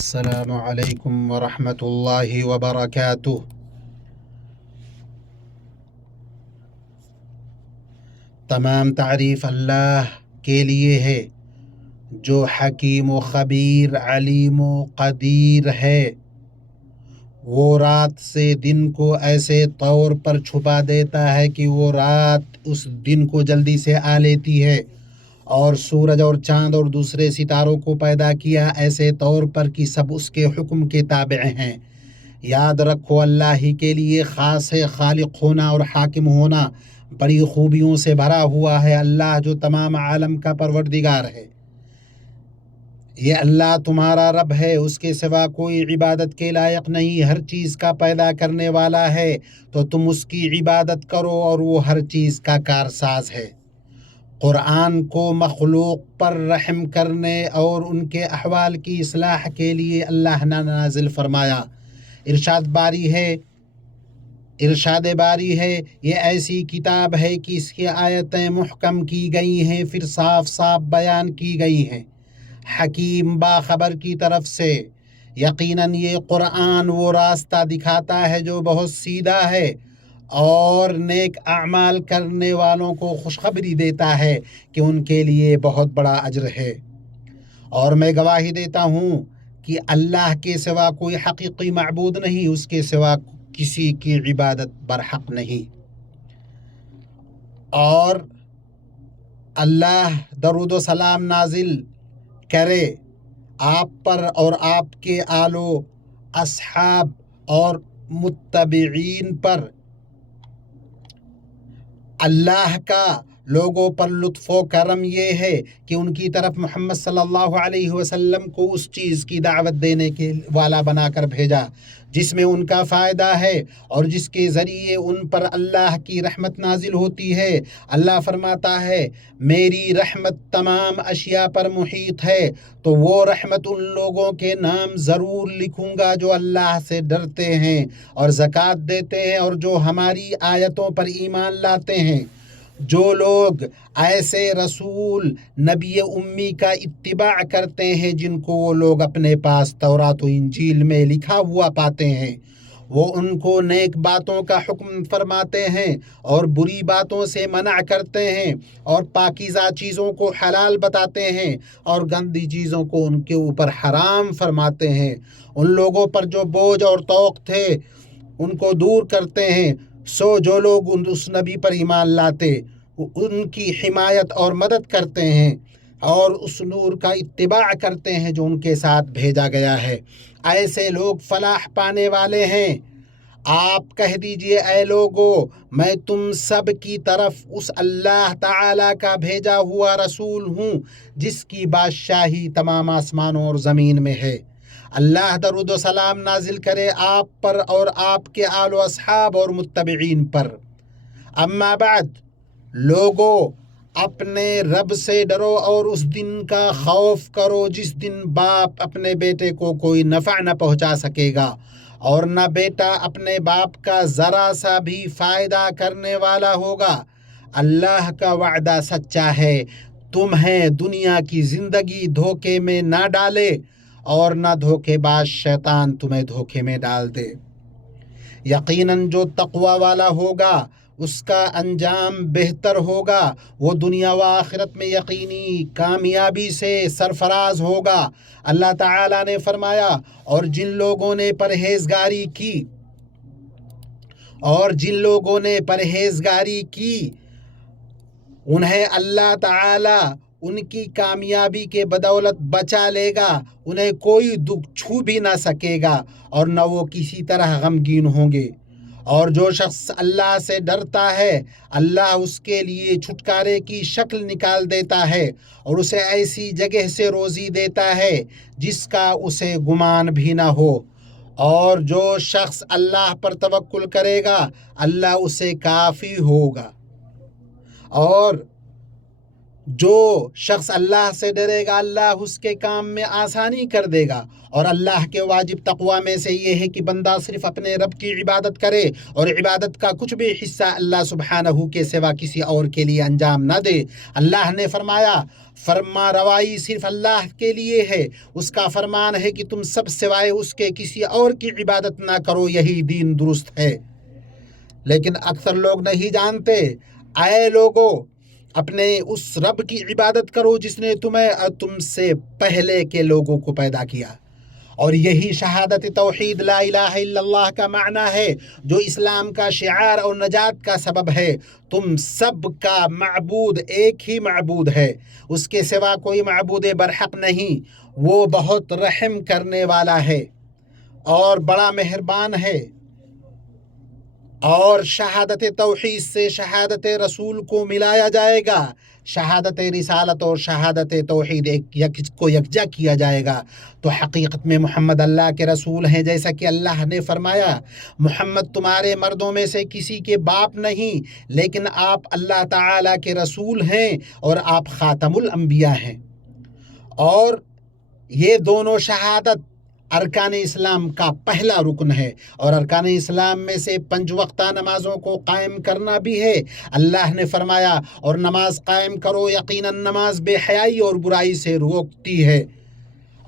السلام علیکم ورحمۃ اللہ وبرکاتہ۔ تمام تعریف اللہ کے لیے ہے جو حکیم و خبیر، علیم و قدیر ہے۔ وہ رات سے دن کو ایسے طور پر چھپا دیتا ہے کہ وہ رات اس دن کو جلدی سے آ لیتی ہے، اور سورج اور چاند اور دوسرے ستاروں کو پیدا کیا ایسے طور پر کہ سب اس کے حکم کے تابع ہیں۔ یاد رکھو، اللہ ہی کے لیے خاص ہے خالق ہونا اور حاکم ہونا، بڑی خوبیوں سے بھرا ہوا ہے اللہ جو تمام عالم کا پروردگار ہے۔ یہ اللہ تمہارا رب ہے، اس کے سوا کوئی عبادت کے لائق نہیں، ہر چیز کا پیدا کرنے والا ہے، تو تم اس کی عبادت کرو، اور وہ ہر چیز کا کارساز ہے۔ قرآن کو مخلوق پر رحم کرنے اور ان کے احوال کی اصلاح کے لیے اللہ نے نازل فرمایا۔ ارشاد باری ہے، یہ ایسی کتاب ہے کہ اس کی آیتیں محکم کی گئی ہیں، پھر صاف صاف بیان کی گئی ہیں، حکیم باخبر کی طرف سے۔ یقیناً یہ قرآن وہ راستہ دکھاتا ہے جو بہت سیدھا ہے، اور نیک اعمال کرنے والوں کو خوشخبری دیتا ہے کہ ان کے لیے بہت بڑا اجر ہے۔ اور میں گواہی دیتا ہوں کہ اللہ کے سوا کوئی حقیقی معبود نہیں، اس کے سوا کسی کی عبادت برحق نہیں۔ اور اللہ درود و سلام نازل کرے آپ پر اور آپ کے آل و اصحاب اور متبعین پر۔ اللہ کا لوگوں پر لطف و کرم یہ ہے کہ ان کی طرف محمد صلی اللہ علیہ وسلم کو اس چیز کی دعوت دینے کے والا بنا کر بھیجا جس میں ان کا فائدہ ہے، اور جس کے ذریعے ان پر اللہ کی رحمت نازل ہوتی ہے۔ اللہ فرماتا ہے، میری رحمت تمام اشیاء پر محیط ہے، تو وہ رحمت ان لوگوں کے نام ضرور لکھوں گا جو اللہ سے ڈرتے ہیں اور زکوٰۃ دیتے ہیں، اور جو ہماری آیتوں پر ایمان لاتے ہیں۔ جو لوگ ایسے رسول نبی امی کا اتباع کرتے ہیں جن کو وہ لوگ اپنے پاس تورات و انجیل میں لکھا ہوا پاتے ہیں، وہ ان کو نیک باتوں کا حکم فرماتے ہیں اور بری باتوں سے منع کرتے ہیں، اور پاکیزہ چیزوں کو حلال بتاتے ہیں اور گندی چیزوں کو ان کے اوپر حرام فرماتے ہیں۔ ان لوگوں پر جو بوجھ اور طوق تھے ان کو دور کرتے ہیں۔ سو جو لوگ اس نبی پر ایمان لاتے ان کی حمایت اور مدد کرتے ہیں اور اس نور کا اتباع کرتے ہیں جو ان کے ساتھ بھیجا گیا ہے، ایسے لوگ فلاح پانے والے ہیں۔ آپ کہہ دیجئے، اے لوگو، میں تم سب کی طرف اس اللہ تعالیٰ کا بھیجا ہوا رسول ہوں جس کی بادشاہی تمام آسمانوں اور زمین میں ہے۔ اللہ درود و سلام نازل کرے آپ پر اور آپ کے آل و اصحاب اور متبعین پر۔ اما بعد، لوگو، اپنے رب سے ڈرو اور اس دن کا خوف کرو جس دن باپ اپنے بیٹے کو کوئی نفع نہ پہنچا سکے گا، اور نہ بیٹا اپنے باپ کا ذرا سا بھی فائدہ کرنے والا ہوگا۔ اللہ کا وعدہ سچا ہے، تمہیں دنیا کی زندگی دھوکے میں نہ ڈالے، اور نہ دھوکے باز شیطان تمہیں دھوکے میں ڈال دے۔ یقیناً جو تقوی والا ہوگا اس کا انجام بہتر ہوگا، وہ دنیا و آخرت میں یقینی کامیابی سے سرفراز ہوگا۔ اللہ تعالیٰ نے فرمایا، اور جن لوگوں نے پرہیزگاری کی انہیں اللہ تعالیٰ ان کی کامیابی کے بدولت بچا لے گا، انہیں کوئی دکھ چھو بھی نہ سکے گا، اور نہ وہ کسی طرح غمگین ہوں گے۔ اور جو شخص اللہ سے ڈرتا ہے، اللہ اس کے لیے چھٹکارے کی شکل نکال دیتا ہے، اور اسے ایسی جگہ سے روزی دیتا ہے جس کا اسے گمان بھی نہ ہو۔ اور جو شخص اللہ پر توکل کرے گا، اللہ اسے کافی ہوگا۔ اور جو شخص اللہ سے ڈرے گا اللہ اس کے کام میں آسانی کر دے گا، اور اللہ کے واجب تقوی میں سے یہ ہے کہ بندہ صرف اپنے رب کی عبادت کرے اور عبادت کا کچھ بھی حصہ اللہ سبحانہ کے سوا کسی اور کے لیے انجام نہ دے۔ اللہ نے فرمایا فرما روائی صرف اللہ کے لیے ہے، اس کا فرمان ہے کہ تم سب سوائے اس کے کسی اور کی عبادت نہ کرو، یہی دین درست ہے۔ لیکن اکثر لوگ نہیں جانتے۔ اے لوگو، اپنے اس رب کی عبادت کرو جس نے تمہیں اور تم سے پہلے کے لوگوں کو پیدا کیا، اور یہی شہادت توحید لا الہ الا اللہ کا معنی ہے، جو اسلام کا شعار اور نجات کا سبب ہے۔ تم سب کا معبود ایک ہی معبود ہے، اس کے سوا کوئی معبود برحق نہیں۔ وہ بہت رحم کرنے والا ہے اور بڑا مہربان ہے۔ اور شہادت توحید سے شہادت رسول کو ملایا جائے گا، شہادت رسالت اور شہادت توحید کو یکجا کیا جائے گا، تو حقیقت میں محمد اللہ کے رسول ہیں، جیسا کہ اللہ نے فرمایا محمد تمہارے مردوں میں سے کسی کے باپ نہیں، لیکن آپ اللہ تعالیٰ کے رسول ہیں اور آپ خاتم الانبیاء ہیں۔ اور یہ دونوں شہادت ارکان اسلام کا پہلا رکن ہے، اور ارکان اسلام میں سے 5 وقتہ نمازوں کو قائم کرنا بھی ہے۔ اللہ نے فرمایا اور نماز قائم کرو، یقیناً نماز بے حیائی اور برائی سے روکتی ہے۔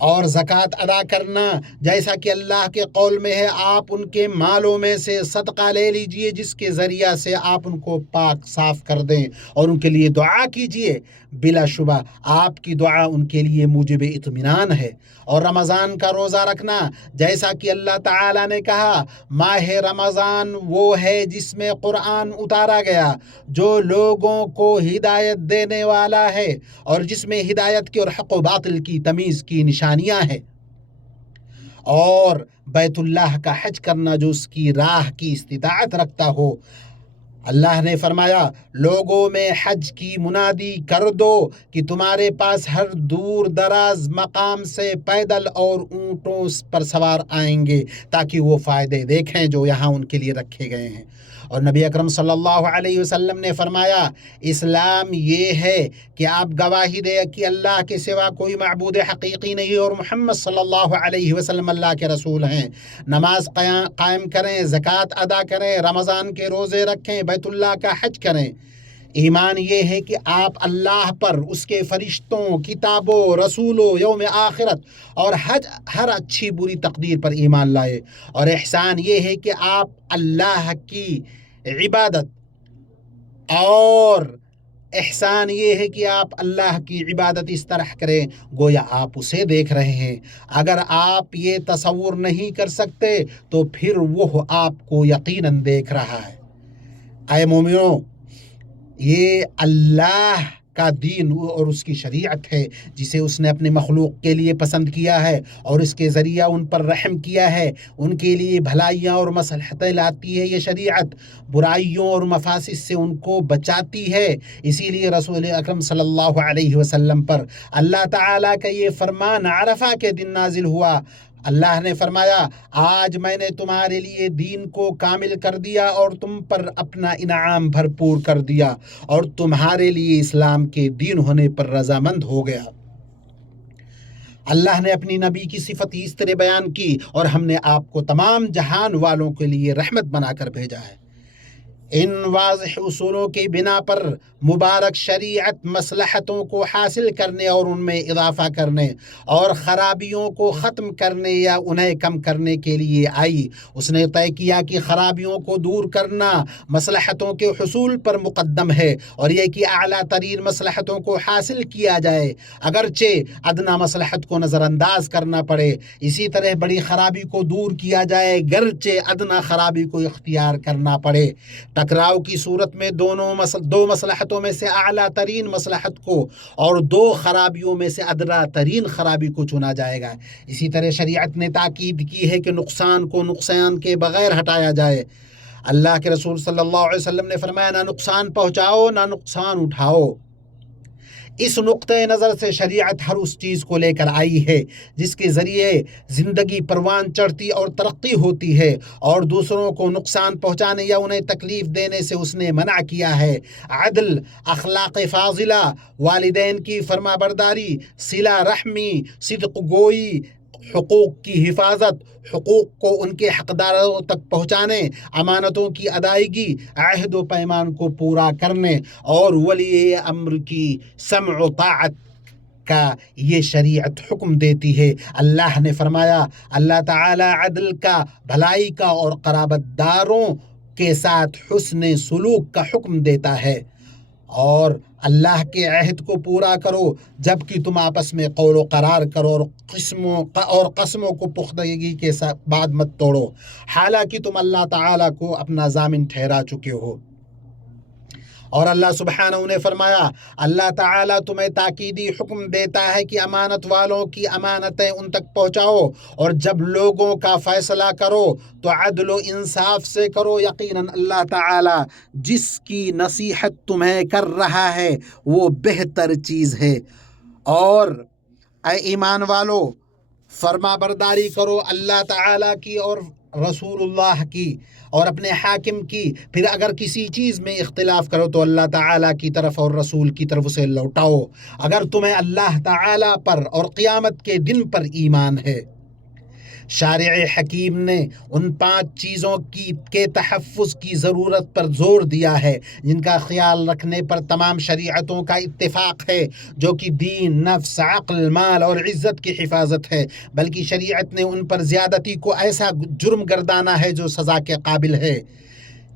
اور زکوٰۃ ادا کرنا، جیسا کہ اللہ کے قول میں ہے، آپ ان کے مالوں میں سے صدقہ لے لیجئے جس کے ذریعہ سے آپ ان کو پاک صاف کر دیں، اور ان کے لیے دعا کیجئے، بلا شبہ آپ کی دعا ان کے لیے موجب اطمینان ہے۔ اور رمضان کا روزہ رکھنا، جیسا کہ اللہ تعالیٰ نے کہا ماہ رمضان وہ ہے جس میں قرآن اتارا گیا، جو لوگوں کو ہدایت دینے والا ہے، اور جس میں ہدایت کی اور حق و باطل کی تمیز کی نشانیاں ہیں۔ اور بیت اللہ کا حج کرنا، جو اس کی راہ کی استطاعت رکھتا ہو۔ اللہ نے فرمایا لوگوں میں حج کی منادی کر دو کہ تمہارے پاس ہر دور دراز مقام سے پیدل اور اونٹوں پر سوار آئیں گے، تاکہ وہ فائدے دیکھیں جو یہاں ان کے لیے رکھے گئے ہیں۔ اور نبی اکرم صلی اللہ علیہ وسلم نے فرمایا اسلام یہ ہے کہ آپ گواہی دیں کہ اللہ کے سوا کوئی معبود حقیقی نہیں، اور محمد صلی اللہ علیہ وسلم اللہ کے رسول ہیں۔ نماز قائم کریں، زکوٰۃ ادا کریں، رمضان کے روزے رکھیں، بیت اللہ کا حج کریں۔ ایمان یہ ہے کہ آپ اللہ پر، اس کے فرشتوں، کتابوں، رسولوں، یوم آخرت اور ہر اچھی بری تقدیر پر ایمان لائے۔ اور احسان یہ ہے کہ آپ اللہ کی عبادت، اور احسان یہ ہے کہ آپ اللہ کی عبادت اس طرح کریں گویا آپ اسے دیکھ رہے ہیں۔ اگر آپ یہ تصور نہیں کر سکتے تو پھر وہ آپ کو یقیناً دیکھ رہا ہے۔ اے مومنوں، یہ اللہ کا دین اور اس کی شریعت ہے جسے اس نے اپنے مخلوق کے لیے پسند کیا ہے، اور اس کے ذریعہ ان پر رحم کیا ہے، ان کے لیے بھلائیاں اور مصلحتیں لاتی ہے۔ یہ شریعت برائیوں اور مفاسد سے ان کو بچاتی ہے۔ اسی لیے رسول اکرم صلی اللہ علیہ وسلم پر اللہ تعالیٰ کا یہ فرمان عرفہ کے دن نازل ہوا۔ اللہ نے فرمایا آج میں نے تمہارے لیے دین کو کامل کر دیا اور تم پر اپنا انعام بھرپور کر دیا، اور تمہارے لیے اسلام کے دین ہونے پر رضامند ہو گیا۔ اللہ نے اپنی نبی کی صفت اس طرح بیان کی، اور ہم نے آپ کو تمام جہان والوں کے لیے رحمت بنا کر بھیجا ہے۔ ان واضح اصولوں کی بنا پر مبارک شریعت مصلحتوں کو حاصل کرنے اور ان میں اضافہ کرنے اور خرابیوں کو ختم کرنے یا انہیں کم کرنے کے لیے آئی۔ اس نے طے کیا کہ خرابیوں کو دور کرنا مصلحتوں کے حصول پر مقدم ہے، اور یہ کہ اعلیٰ ترین مصلحتوں کو حاصل کیا جائے، اگرچہ ادنیٰ مصلحت کو نظر انداز کرنا پڑے۔ اسی طرح بڑی خرابی کو دور کیا جائے، گرچہ ادنیٰ خرابی کو اختیار کرنا پڑے۔ ٹکراؤ کی صورت میں دو مصلحتوں میں سے اعلیٰ ترین مصلحت کو اور 2 خرابیوں میں سے ادنیٰ ترین خرابی کو چنا جائے گا۔ اسی طرح شریعت نے تاکید کی ہے کہ نقصان کو نقصان کے بغیر ہٹایا جائے۔ اللہ کے رسول صلی اللہ علیہ وسلم نے فرمایا نہ نقصان پہنچاؤ نہ نقصان اٹھاؤ۔ اس نقطۂ نظر سے شریعت ہر اس چیز کو لے کر آئی ہے جس کے ذریعے زندگی پروان چڑھتی اور ترقی ہوتی ہے، اور دوسروں کو نقصان پہنچانے یا انہیں تکلیف دینے سے اس نے منع کیا ہے۔ عدل، اخلاق فاضلہ، والدین کی فرما برداری، صلہ رحمی، صدق گوئی، حقوق کی حفاظت، حقوق کو ان کے حقداروں تک پہنچانے، امانتوں کی ادائیگی، عہد و پیمان کو پورا کرنے، اور ولی امر کی سمع و طاعت کا یہ شریعت حکم دیتی ہے۔ اللہ نے فرمایا، اللہ تعالی عدل کا، بھلائی کا اور قرابت داروں کے ساتھ حسن سلوک کا حکم دیتا ہے، اور اللہ کے عہد کو پورا کرو جب کہ تم آپس میں قول و قرار کرو، اور قسموں کو پختگی کے ساتھ بعد مت توڑو، حالانکہ تم اللہ تعالیٰ کو اپنا ضامن ٹھہرا چکے ہو۔ اور اللہ سبحانہ نے فرمایا، اللہ تعالیٰ تمہیں تاکیدی حکم دیتا ہے کہ امانت والوں کی امانتیں ان تک پہنچاؤ، اور جب لوگوں کا فیصلہ کرو تو عدل و انصاف سے کرو، یقیناً اللہ تعالیٰ جس کی نصیحت تمہیں کر رہا ہے وہ بہتر چیز ہے۔ اور اے ایمان والو، فرما برداری کرو اللہ تعالیٰ کی اور رسول اللہ کی اور اپنے حاکم کی، پھر اگر کسی چیز میں اختلاف کرو تو اللہ تعالیٰ کی طرف اور رسول کی طرف اسے لوٹاؤ، اگر تمہیں اللہ تعالیٰ پر اور قیامت کے دن پر ایمان ہے۔ شارع حکیم نے ان 5 چیزوں کے تحفظ کی ضرورت پر زور دیا ہے جن کا خیال رکھنے پر تمام شریعتوں کا اتفاق ہے، جو کہ دین، نفس، عقل، مال اور عزت کی حفاظت ہے، بلکہ شریعت نے ان پر زیادتی کو ایسا جرم گردانا ہے جو سزا کے قابل ہے۔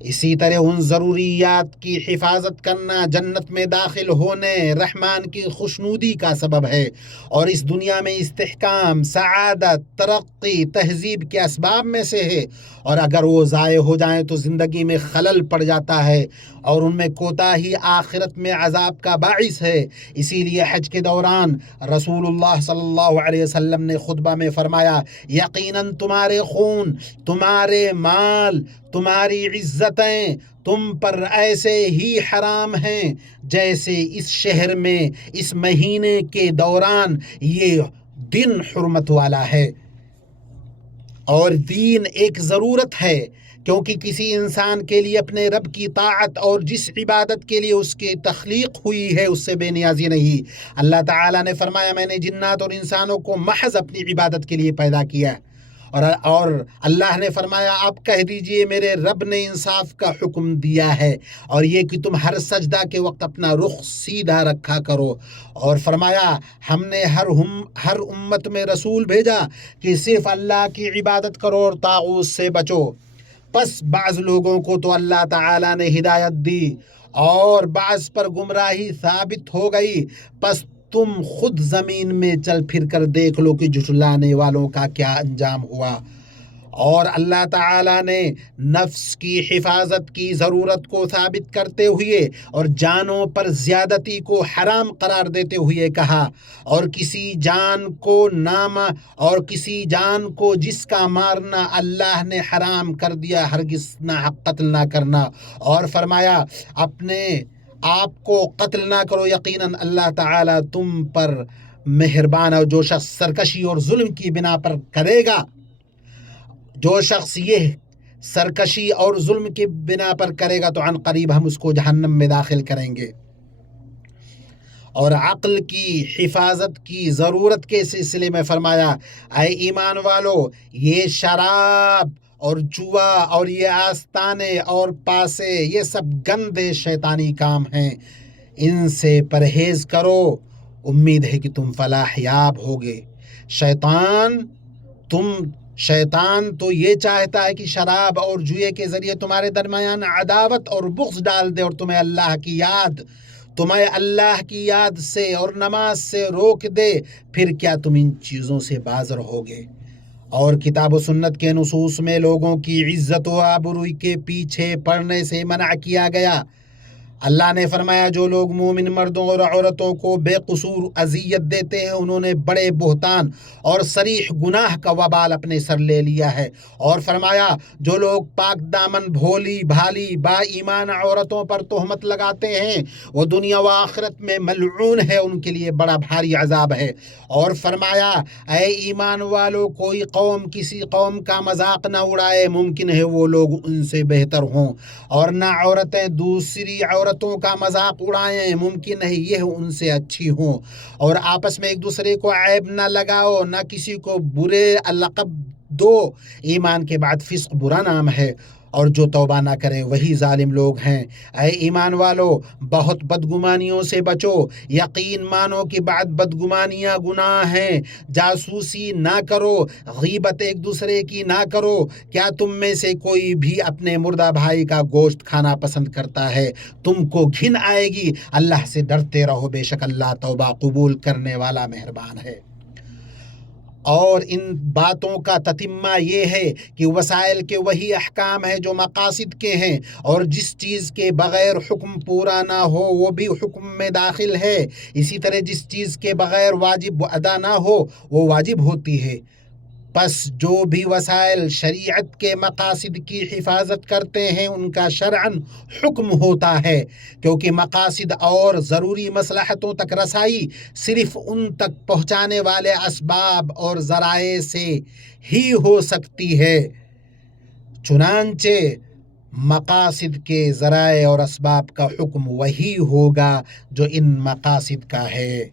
اسی طرح ان ضروریات کی حفاظت کرنا جنت میں داخل ہونے، رحمان کی خوشنودی کا سبب ہے، اور اس دنیا میں استحکام، سعادت، ترقی، تہذیب کے اسباب میں سے ہے، اور اگر وہ ضائع ہو جائیں تو زندگی میں خلل پڑ جاتا ہے، اور ان میں کوتاہی آخرت میں عذاب کا باعث ہے۔ اسی لیے حج کے دوران رسول اللہ صلی اللہ علیہ وسلم نے خطبہ میں فرمایا، یقیناً تمہارے خون، تمہارے مال، تمہاری عزتیں تم پر ایسے ہی حرام ہیں جیسے اس شہر میں اس مہینے کے دوران یہ دن حرمت والا ہے۔ اور دین ایک ضرورت ہے، کیونکہ کسی انسان کے لیے اپنے رب کی طاعت اور جس عبادت کے لیے اس کی تخلیق ہوئی ہے اس سے بے نیازی نہیں۔ اللہ تعالیٰ نے فرمایا، میں نے جنات اور انسانوں کو محض اپنی عبادت کے لیے پیدا کیا، اور اللہ نے فرمایا، آپ کہہ دیجئے میرے رب نے انصاف کا حکم دیا ہے، اور یہ کہ تم ہر سجدہ کے وقت اپنا رخ سیدھا رکھا کرو، اور فرمایا ہم نے ہر امت میں رسول بھیجا کہ صرف اللہ کی عبادت کرو اور طاغوت سے بچو۔ پس بعض لوگوں کو تو اللہ تعالیٰ نے ہدایت دی اور بعض پر گمراہی ثابت ہو گئی، پس تم خود زمین میں چل پھر کر دیکھ لو کہ جھٹلانے والوں کا کیا انجام ہوا۔ اور اللہ تعالیٰ نے نفس کی حفاظت کی ضرورت کو ثابت کرتے ہوئے اور جانوں پر زیادتی کو حرام قرار دیتے ہوئے کہا، اور کسی جان کو جس کا مارنا اللہ نے حرام کر دیا، ہرگز نہ قتل نہ کرنا، اور فرمایا اپنے آپ کو قتل نہ کرو، یقیناً اللہ تعالیٰ تم پر مہربان ہے۔ جو شخص سرکشی اور ظلم کی بنا پر کرے گا، جو شخص یہ سرکشی اور ظلم کی بنا پر کرے گا تو عن قریب ہم اس کو جہنم میں داخل کریں گے۔ اور عقل کی حفاظت کی ضرورت کے سلسلے میں فرمایا، اے ایمان والو، یہ شراب اور جوا اور یہ آستانے اور پاسے، یہ سب گندے شیطانی کام ہیں، ان سے پرہیز کرو، امید ہے کہ تم فلاح یاب ہوگے۔ شیطان تو یہ چاہتا ہے کہ شراب اور جوئے کے ذریعے تمہارے درمیان عداوت اور بغض ڈال دے، اور تمہیں اللہ کی یاد سے اور نماز سے روک دے، پھر کیا تم ان چیزوں سے باز رہوگے؟ اور کتاب و سنت کے نصوص میں لوگوں کی عزت و آبروئی کے پیچھے پڑنے سے منع کیا گیا۔ اللہ نے فرمایا جو لوگ مومن مردوں اور عورتوں کو بے قصور اذیت دیتے ہیں انہوں نے بڑے بہتان اور صریح گناہ کا وبال اپنے سر لے لیا ہے۔ اور فرمایا جو لوگ پاک دامن بھولی بھالی با ایمان عورتوں پر تہمت لگاتے ہیں وہ دنیا و آخرت میں ملعون ہے، ان کے لیے بڑا بھاری عذاب ہے۔ اور فرمایا اے ایمان والو کوئی قوم کسی قوم کا مذاق نہ اڑائے، ممکن ہے وہ لوگ ان سے بہتر ہوں، اور نہ عورتیں دوسری عورتوں کا مذاق اڑائیں، ممکن ہے یہ ان سے اچھی ہوں۔ اور آپس میں ایک دوسرے کو عیب نہ لگاؤ، نہ کسی کو برے لقب دو، ایمان کے بعد فسق برا نام ہے، اور جو توبہ نہ کرے وہی ظالم لوگ ہیں۔ اے ایمان والو بہت بدگمانیوں سے بچو، یقین مانو کہ بعد بدگمانیاں گناہ ہیں۔ جاسوسی نہ کرو، غیبت ایک دوسرے کی نہ کرو۔ کیا تم میں سے کوئی بھی اپنے مردہ بھائی کا گوشت کھانا پسند کرتا ہے؟ تم کو گھن آئے گی، اللہ سے ڈرتے رہو، بے شک اللہ توبہ قبول کرنے والا مہربان ہے۔ اور ان باتوں کا تتمہ یہ ہے کہ وسائل کے وہی احکام ہیں جو مقاصد کے ہیں، اور جس چیز کے بغیر حکم پورا نہ ہو وہ بھی حکم میں داخل ہے، اسی طرح جس چیز کے بغیر واجب ادا نہ ہو وہ واجب ہوتی ہے۔ پس جو بھی وسائل شریعت کے مقاصد کی حفاظت کرتے ہیں ان کا شرعاً حکم ہوتا ہے، کیونکہ مقاصد اور ضروری مصلحتوں تک رسائی صرف ان تک پہنچانے والے اسباب اور ذرائع سے ہی ہو سکتی ہے، چنانچہ مقاصد کے ذرائع اور اسباب کا حکم وہی ہوگا جو ان مقاصد کا ہے۔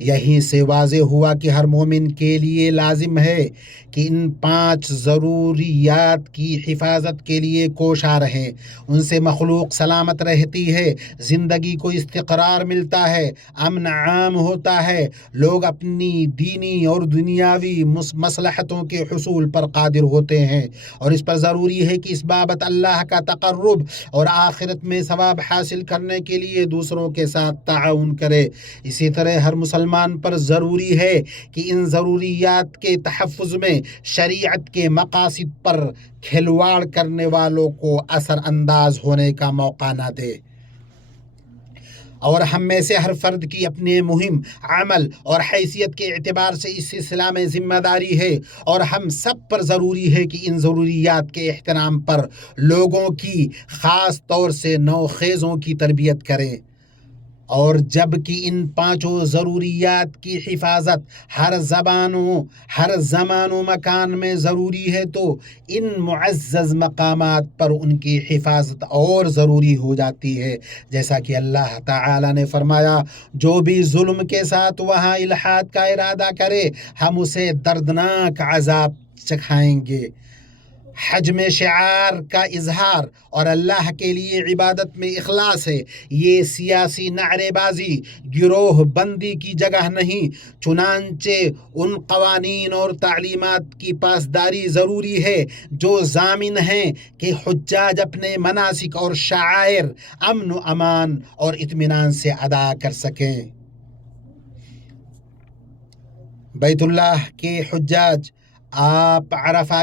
یہیں سے واضح ہوا کہ ہر مومن کے لیے لازم ہے کہ ان 5 ضروریات کی حفاظت کے لیے کوشاں رہیں، ان سے مخلوق سلامت رہتی ہے، زندگی کو استقرار ملتا ہے، امن عام ہوتا ہے، لوگ اپنی دینی اور دنیاوی مصلحتوں کے حصول پر قادر ہوتے ہیں، اور اس پر ضروری ہے کہ اس بابت اللہ کا تقرب اور آخرت میں ثواب حاصل کرنے کے لیے دوسروں کے ساتھ تعاون کرے۔ اسی طرح ہر مسلمان پر ضروری ہے کہ ان ضروریات کے تحفظ میں شریعت کے مقاصد پر کھلواڑ کرنے والوں کو اثر انداز ہونے کا موقع نہ دے۔ اور ہم میں سے ہر فرد کی اپنے مہم، عمل اور حیثیت کے اعتبار سے اس سلسلہ میں ذمہ داری ہے، اور ہم سب پر ضروری ہے کہ ان ضروریات کے احترام پر لوگوں کی، خاص طور سے نوخیزوں کی تربیت کریں۔ اور جب کہ ان 5 ضروریات کی حفاظت ہر زمان و مکان میں ضروری ہے تو ان معزز مقامات پر ان کی حفاظت اور ضروری ہو جاتی ہے، جیسا کہ اللہ تعالی نے فرمایا جو بھی ظلم کے ساتھ وہاں الحاد کا ارادہ کرے ہم اسے دردناک عذاب چکھائیں گے۔ حج میں شعار کا اظہار اور اللہ کے لیے عبادت میں اخلاص ہے، یہ سیاسی نعرے بازی، گروہ بندی کی جگہ نہیں، چنانچہ ان قوانین اور تعلیمات کی پاسداری ضروری ہے جو ضامن ہیں کہ حجاج اپنے مناسک اور شعائر امن و امان اور اطمینان سے ادا کر سکیں۔ بیت اللہ کے حجاج آپ عرفہ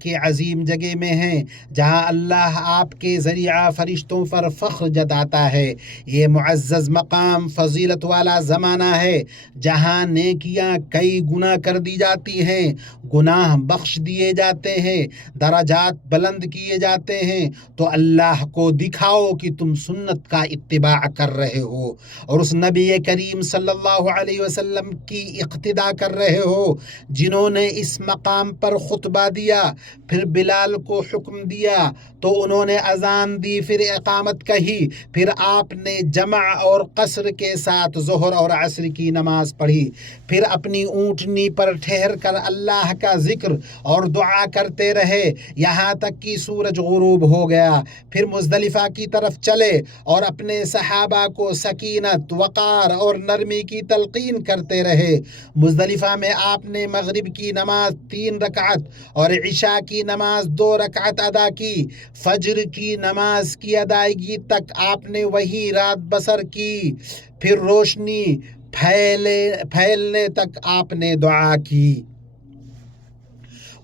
کے عظیم جگہ میں ہیں جہاں اللہ آپ کے ذریعہ فرشتوں پر فخر جتاتا ہے۔ یہ معزز مقام فضیلت والا زمانہ ہے جہاں نیکیاں کئی گنا کر دی جاتی ہیں، گناہ بخش دیے جاتے ہیں، درجات بلند کیے جاتے ہیں۔ تو اللہ کو دکھاؤ کہ تم سنت کا اتباع کر رہے ہو اور اس نبی کریم صلی اللہ علیہ وسلم کی اقتداء کر رہے ہو جنہوں نے اس مقام پر خطبہ دیا، پھر بلال کو حکم دیا تو انہوں نے اذان دی، پھر اقامت کہی، پھر آپ نے جمع اور قصر کے ساتھ ظہر اور عصر کی نماز پڑھی، پھر اپنی اونٹنی پر ٹھہر کر اللہ کا ذکر اور دعا کرتے رہے یہاں تک کہ سورج غروب ہو گیا، پھر مزدلفہ کی طرف چلے اور اپنے صحابہ کو سکینت، وقار اور نرمی کی تلقین کرتے رہے۔ مزدلفہ میں آپ نے مغرب کی نماز 3 رکعت اور عشاء کی نماز 2 رکعت ادا کی، فجر کی نماز کی ادائیگی تک آپ نے وہیں رات بسر کی، پھر روشنی پھیلنے تک آپ نے دعا کی۔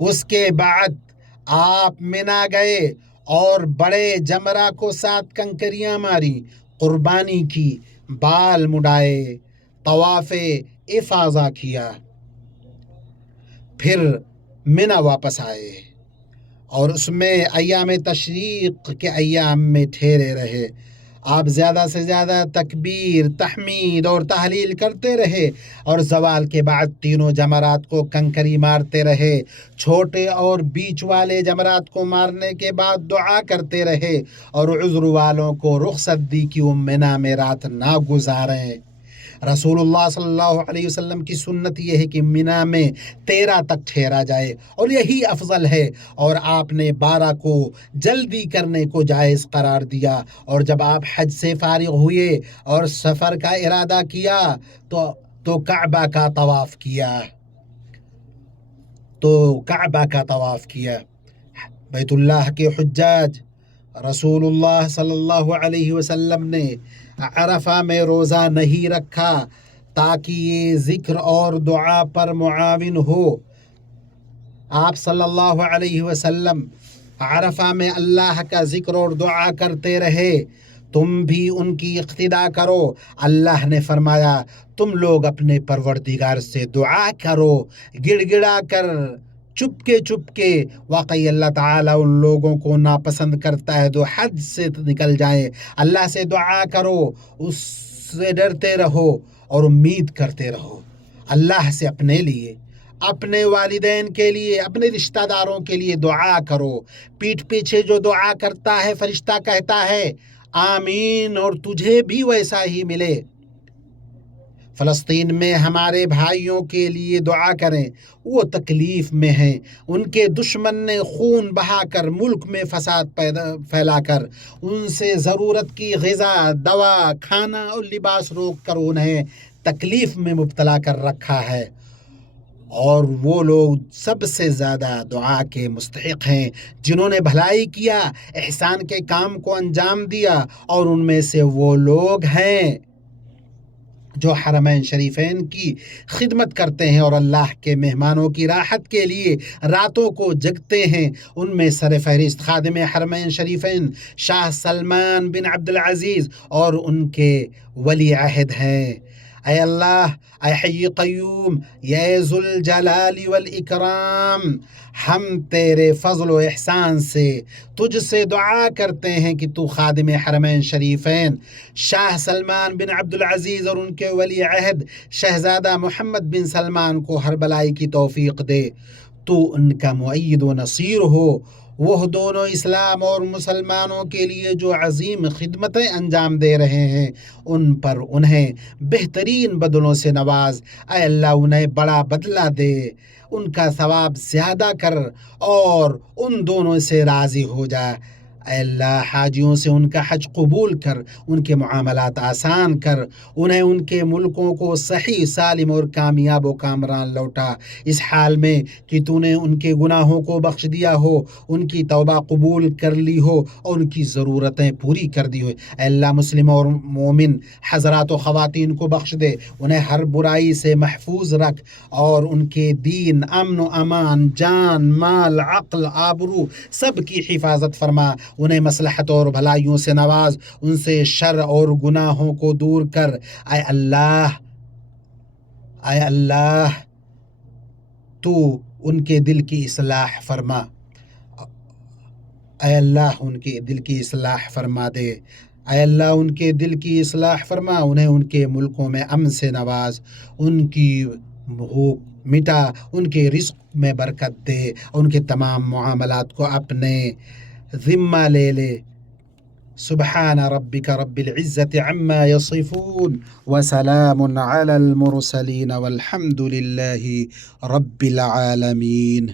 اس کے بعد آپ منا گئے اور بڑے جمرہ کو 7 کنکریاں ماری، قربانی کی، بال مڈائے، طواف افاضہ کیا، پھر منی واپس آئے اور اس میں ایام تشریق کے ایام میں ٹھہرے رہے۔ آپ زیادہ سے زیادہ تکبیر، تحمید اور تحلیل کرتے رہے اور زوال کے بعد تینوں جمرات کو کنکری مارتے رہے۔ چھوٹے اور بیچ والے جمرات کو مارنے کے بعد دعا کرتے رہے اور عذر والوں کو رخصت دی کہ وہ منی میں رات نہ گزاریں۔ رسول اللہ صلی اللہ علیہ وسلم کی سنت یہ ہے کہ منی میں 13 تک ٹھہرا جائے اور یہی افضل ہے، اور آپ نے 12 کو جلدی کرنے کو جائز قرار دیا۔ اور جب آپ حج سے فارغ ہوئے اور سفر کا ارادہ کیا تو کعبہ کا طواف کیا۔ بیت اللہ کے حجاج رسول اللہ صلی اللہ علیہ وسلم نے عرفہ میں روزہ نہیں رکھا تاکہ یہ ذکر اور دعا پر معاون ہو۔ آپ صلی اللہ علیہ وسلم عرفہ میں اللہ کا ذکر اور دعا کرتے رہے، تم بھی ان کی اقتدا کرو۔ اللہ نے فرمایا تم لوگ اپنے پروردگار سے دعا کرو گڑ گڑا کر، چپ کے۔ واقعی اللہ تعالیٰ ان لوگوں کو ناپسند کرتا ہے جو حد سے نکل جائیں۔ اللہ سے دعا کرو، اس سے ڈرتے رہو اور امید کرتے رہو۔ اللہ سے اپنے لیے، اپنے والدین کے لیے، اپنے رشتہ داروں کے لیے دعا کرو۔ پیٹھ پیچھے جو دعا کرتا ہے فرشتہ کہتا ہے آمین اور تجھے بھی ویسا ہی ملے۔ فلسطین میں ہمارے بھائیوں کے لیے دعا کریں، وہ تکلیف میں ہیں۔ ان کے دشمن نے خون بہا کر ملک میں فساد پھیلا کر ان سے ضرورت کی غذا، دوا، کھانا اور لباس روک کر انہیں تکلیف میں مبتلا کر رکھا ہے، اور وہ لوگ سب سے زیادہ دعا کے مستحق ہیں جنہوں نے بھلائی کیا، احسان کے کام کو انجام دیا، اور ان میں سے وہ لوگ ہیں جو حرمین شریفین کی خدمت کرتے ہیں اور اللہ کے مہمانوں کی راحت کے لیے راتوں کو جگتے ہیں۔ ان میں سر فہرست خادم حرمین شریفین شاہ سلمان بن عبد العزیز اور ان کے ولی عہد ہیں۔ اے اللہ، اے حی قیوم، یا ذو الجلال والاکرام، ہم تیرے فضل و احسان سے تجھ سے دعا کرتے ہیں کہ تو خادم حرمین شریفین شاہ سلمان بن عبد العزیز اور ان کے ولی عہد شہزادہ محمد بن سلمان کو ہر بلائی کی توفیق دے۔ تو ان کا مؤید و نصیر ہو۔ وہ دونوں اسلام اور مسلمانوں کے لیے جو عظیم خدمتیں انجام دے رہے ہیں، ان پر انہیں بہترین بدلوں سے نواز۔ اے اللہ، انہیں بڑا بدلہ دے، ان کا ثواب زیادہ کر اور ان دونوں سے راضی ہو جا۔ اے اللہ، حاجیوں سے ان کا حج قبول کر، ان کے معاملات آسان کر، انہیں ان کے ملکوں کو صحیح سالم اور کامیاب و کامران لوٹا، اس حال میں کہ تو نے ان کے گناہوں کو بخش دیا ہو، ان کی توبہ قبول کر لی ہو اور ان کی ضرورتیں پوری کر دی ہو۔ اے اللہ، مسلم اور مومن حضرات و خواتین کو بخش دے، انہیں ہر برائی سے محفوظ رکھ اور ان کے دین، امن و امان، جان، مال، عقل، آبرو سب کی حفاظت فرما، انہیں مصلحت اور بھلائیوں سے نواز، ان سے شر اور گناہوں کو دور کر۔ اے اللہ، تو ان کے دل کی اصلاح فرما۔ اے اللہ، ان کے دل کی اصلاح فرما دے۔ اے اللہ، ان کے دل کی اصلاح فرما، انہیں ان کے ملکوں میں امن سے نواز، ان کی بھوک مٹا، ان کے رزق میں برکت دے، ان کے تمام معاملات کو اپنے ذمہ لے لے۔ سبحان ربک رب العزت عما یصفون وسلام علی المرسلین والحمد للہ رب العالمین۔